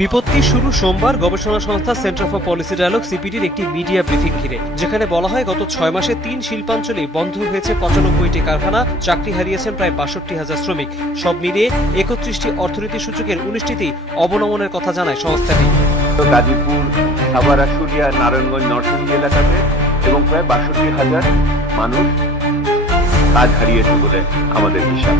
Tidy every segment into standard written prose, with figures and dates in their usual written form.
বিপত্তি শুরু সোমবার গবেষণা সংস্থা সেন্টার ফর পলিসি ডায়ালগ সিপিডির একটি মিডিয়া ব্রিফিং ঘিরে, যেখানে বলা হয় গত 6 মাসে 3 শিল্পাঞ্চলেই বন্ধ হয়েছে 95টি কারখানা, চাকরি হারিয়েছেন প্রায় 62,000 শ্রমিক। সব মিলিয়ে 31টি অর্থনীতি সূচকের 19টিতেই অবনমনের কথা জানায় সংস্থাটি। গাজীপুর, সাভার, আশুলিয়া, নারায়ণগঞ্জ, নরসিংদী এলাকাতে এবং প্রায় 62,000 মানুষ কাজ হারিয়েছে বলে আমাদের হিসাব।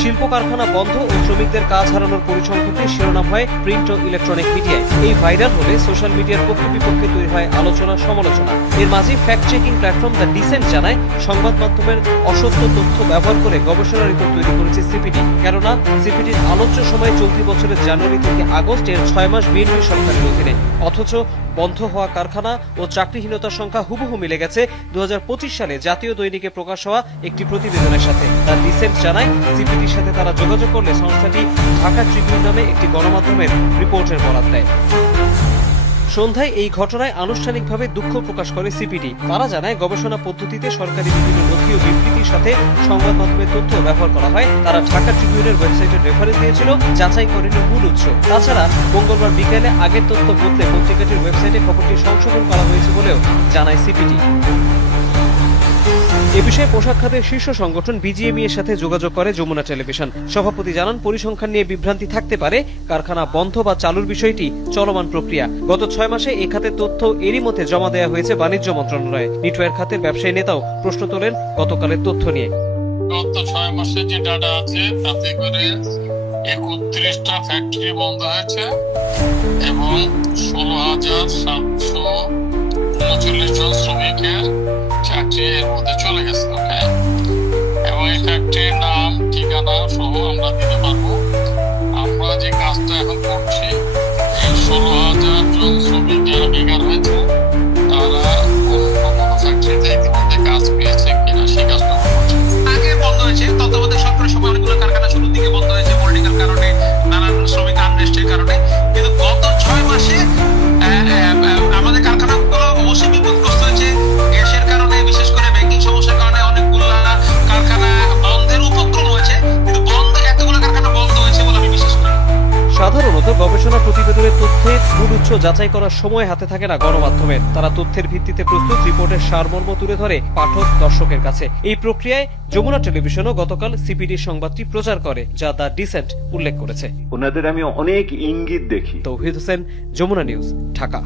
শিল্প কারখানা বন্ধ ও শ্রমিকদের কাজ হারানোর পরিসংখ্যানটি শিরোনাম হয় প্রিন্ট ও ইলেকট্রনিক মিডিয়ায়। এই ভাইরাল হলে সোশ্যাল মিডিয়ার পক্ষে বিপক্ষে তৈরি হয় আলোচনা সমালোচনা। এর মাঝে fact checking platform the Dissent জানায়, সংবাদ মাধ্যমের অসত্য তথ্য ব্যবহার করে গবেষণা রিপোর্ট তৈরি করেছে সিপিডি। কেননা সিপিডির আলোচ্য সময় চলতি বছরের জানুয়ারি থেকে আগস্টের 6 মাস বিএনপি সরকারের অধীনে, অথচ বন্ধ হওয়া কারখানা ও চাকরিহীনতার সংখ্যা হুবহু মিলে গেছে 2025 সালে জাতীয় দৈনিকে প্রকাশ হওয়া একটি প্রতিবেদনের সাথে। দ্য ডিসেন্ট জানায়, সিপিডির সাথে তারা যোগাযোগ করলে সংস্থাটি ঢাকা ট্রিবিউন নামে একটি গণমাধ্যমের রিপোর্টের বরাত দেয়। সন্ধ্যায় এই ঘটনায় আনুষ্ঠানিকভাবে দুঃখ প্রকাশ করে সিপিডি। তারা জানায়, গবেষণা পদ্ধতিতে সরকারি বিভিন্ন নথি ও বিবৃতির সাথে সংবাদ মাধ্যমের তথ্য ব্যবহার করা হয়। তারা ঢাকা ট্রিবিউনের ওয়েবসাইটের রেফারেন্স দিয়েছিল, যাচাই করেনি মূল উৎস। তাছাড়া মঙ্গলবার বিকেলে আগের তথ্য বদলে পত্রিকাটির ওয়েবসাইটে খবরটি সংশোধন করা হয়েছে বলেও জানায় সিপিডি। এ বিষয়ে পোশাক খাতের শীর্ষ সংগঠন বিজিএমই এর সাথে যোগাযোগ করে যমুনা টেলিভিশন। সভাপতি জানান, পরিসংখ্যান নিয়ে বিভ্রান্তি থাকতে পারে, কারখানা বন্ধ বা চালুর বিষয়টি চলমান প্রক্রিয়া। গত 6 মাসে এই খাতের তথ্য এরই মধ্যে জমা দেওয়া হয়েছে বাণিজ্য মন্ত্রণালয়ে। নিটওয়্যার খাতের ব্যবসায়ী নেতাও প্রশ্ন তোলেন গতকালের তথ্য নিয়ে। গত 6 মাসে যে ডাটা আছে তাতে করে 31টা ফ্যাক্টরি বন্ধ হয়েছে এবং 16,739 জন শ্রমিকের চাকরি এর মধ্যে চলে গেছে। ওকে, এবং এই ফ্যাক্টরির নাম, ঠিকানা সহ আমরা দিতে পারবো। আমরা যে কাজটা এখন করছি, এই 16,000 জন শ্রমিক যারা বেকার হয়েছে তারা অন্য কোনো ফ্যাক্টরিতে ইতিমধ্যে কাজ পেয়েছে কিনা সেই কাজটা করছে। আগে বন্ধ হয়েছে, তত্ত্বাবধায়ক সরকারের সময় অনেকগুলো কারখানা শুরুর দিকে বন্ধ হয়েছে পলিটিক্যাল কারণে, নানান শ্রমিক আনরেস্টের কারণে। কিন্তু গত 6 মাসে আমাদের কারখানাগুলো অবশ্যই বিপদগ্রস্ত হয়েছে গ্যাসের কারণে, বিশেষ করে ব্যাংকিং সমস্যার কারণে অনেকগুলো কারখানা বন্ধের উপক্রম হয়েছে। কিন্তু এতগুলো কারখানা বন্ধ হয়েছে বলে আমি বিশ্বাস করি। সাধারণত গবেষণা প্রতিবেদনের তথ্যের মূল উৎস যাচাই করার সময় হাতে থাকে না গণমাধ্যমের। তারা তথ্যের ভিত্তিতে প্রস্তুত রিপোর্টের সারমর্ম তুলে ধরে পাঠক দর্শকের কাছে। এই প্রক্রিয়ায় যমুনা টেলিভিশনও গতকাল সিপিডির সংবাদটি প্রচার করে, যা দ্য ডিসেন্ট উল্লেখ করেছে। ওনাদের আমি অনেক ইঙ্গিত দেখি। তৌহিদ হোসেন, যমুনা নিউজ, ঢাকা।